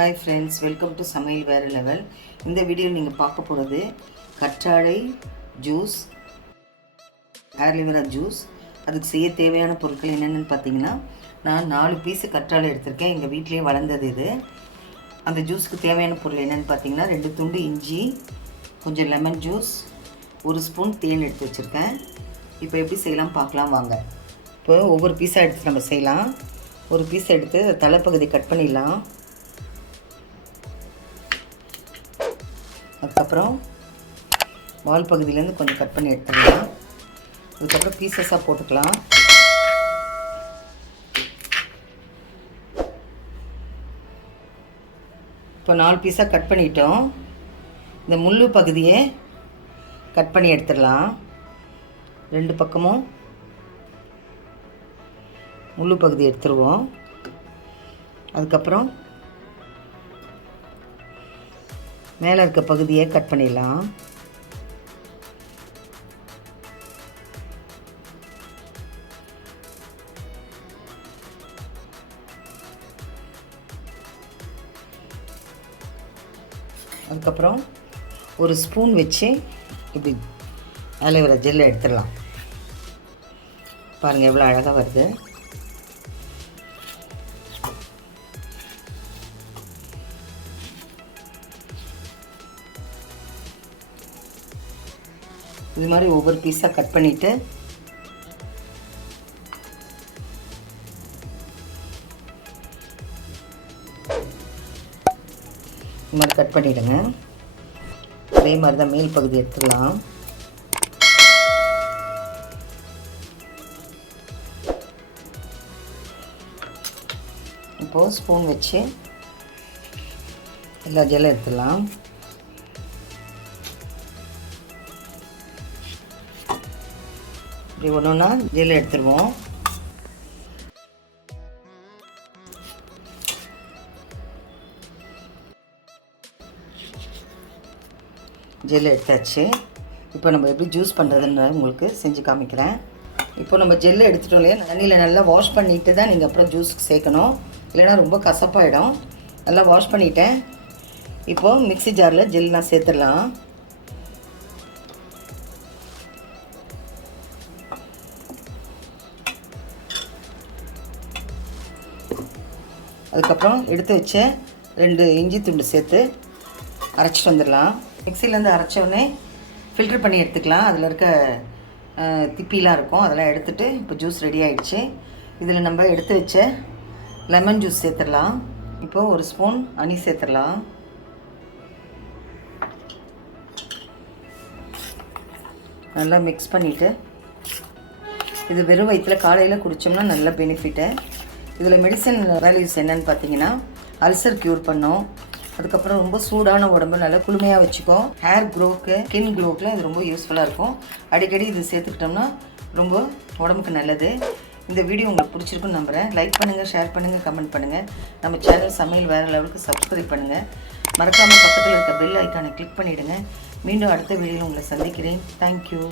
Hi friends, welcome to Samayal Vera level. இந்த வீடியோவில் நீங்கள் பார்க்க போகிறது கற்றாழை ஜூஸ், Aloe Vera ஜூஸ். அதுக்கு செய்ய தேவையான பொருட்கள் என்னென்னு பார்த்தீங்கன்னா, நான் 4 பீஸ் கற்றாழை எடுத்திருக்கேன். எங்கள் வீட்டிலேயே வளர்ந்தது இது. அந்த ஜூஸுக்கு தேவையான பொருள் என்னென்னு பார்த்தீங்கன்னா, 2 துண்டு இஞ்சி, கொஞ்சம் லெமன் ஜூஸ், 1 ஸ்பூன் தேன் எடுத்து வச்சுருக்கேன். இப்போ எப்படி செய்யலாம் பார்க்கலாம் வாங்க. இப்போ ஒவ்வொரு பீஸாக எடுத்து நம்ம செய்யலாம். ஒரு பீஸ் எடுத்து தலைப்பகுதி கட் பண்ணிடலாம். அதுக்கப்புறம் வால் பகுதியிலேருந்து கொஞ்சம் கட் பண்ணி எடுத்துக்கலாம். அதுக்கப்புறம் பீசஸாக போட்டுக்கலாம். இப்போ 4 பீஸாக கட் பண்ணிட்டோம். இந்த முள்ளு பகுதியை கட் பண்ணி எடுத்துடலாம். 2 பக்கமும் முள்ளு பகுதி எடுத்துருவோம். அதுக்கப்புறம் மேலே இருக்க பகுதியை கட் பண்ணிடலாம். அதுக்கப்புறம் ஒரு ஸ்பூன் வச்சு இப்படி Aloe Vera ஜெல்லை எடுத்துடலாம். பாருங்கள் எவ்வளோ அழகாக வருது. இது மாதிரி ஒவ்வொரு பீஸாக கட் பண்ணிவிட்டு இது மாதிரி கட் பண்ணிவிடுங்க. அதே மாதிரி தான் மேல் பகுதி எடுத்துக்கலாம். இப்போது ஸ்பூன் வச்சு எல்லா ஜெல்லும் எடுத்துடலாம். இப்படி ஒன்று ஒன்றா ஜெல் எடுத்துருவோம். ஜெல் எடுத்தாச்சு. இப்போ நம்ம எப்படி ஜூஸ் பண்ணுறதுன்னு உங்களுக்கு செஞ்சு காமிக்கிறேன். இப்போ நம்ம ஜெல்லு எடுத்துட்டோம் இல்லையா, தண்ணியில் நல்லா வாஷ் பண்ணிவிட்டு தான் நீங்கள் அப்புறம் ஜூஸுக்கு சேர்க்கணும், இல்லைனா ரொம்ப கசப்பாயிடும். நல்லா வாஷ் பண்ணிவிட்டேன். இப்போது மிக்ஸி ஜாரில் ஜெல் நான் சேர்த்துடலாம். அதுக்கப்புறம் எடுத்து வச்ச 2 இஞ்சி துண்டு சேர்த்து அரைச்சிட்டு வந்துடலாம். மிக்சிலேருந்து அரைச்சோடனே ஃபில்ட்ரு பண்ணி எடுத்துக்கலாம். அதில் இருக்க திப்பிலாம் இருக்கும், அதெல்லாம் எடுத்துகிட்டு இப்போ ஜூஸ் ரெடி ஆகிடுச்சு. இதில் நம்ம எடுத்து வச்ச லெமன் ஜூஸ் சேர்த்துடலாம். இப்போது 1 ஸ்பூன் ஹனி சேர்த்துடலாம். நல்லா மிக்ஸ் பண்ணிவிட்டு இது வெறும் வயிற்றில் காலையில் குடித்தோம்னா நல்ல பெனிஃபிட்டு. இதில் மெடிசன் வேல்யூஸ் என்னென்னு பார்த்தீங்கன்னா, அல்சர் க்யூர் பண்ணும். அதுக்கப்புறம் ரொம்ப சூடான உடம்பு நல்லா குளுமையாக வச்சுக்கும். ஹேர் க்ரோக்கு, ஸ்கின் க்ரோக்கெலாம் இது ரொம்ப யூஸ்ஃபுல்லாக இருக்கும். அடிக்கடி இது சேர்த்துக்கிட்டோம்னா ரொம்ப உடம்புக்கு நல்லது. இந்த வீடியோ உங்களுக்கு பிடிச்சிருக்குன்னு நம்புகிறேன். லைக் பண்ணுங்கள், ஷேர் பண்ணுங்கள், கமெண்ட் பண்ணுங்கள். நம்ம சேனல் சமையல் வேறு லெவலுக்கு சப்ஸ்கிரைப் பண்ணுங்கள். மறக்காமல் பக்கத்தில் இருக்க பெல் ஐக்கானை கிளிக் பண்ணிவிடுங்க. மீண்டும் அடுத்த வீடியோவில் உங்களை சந்திக்கிறேன். தேங்க்யூ.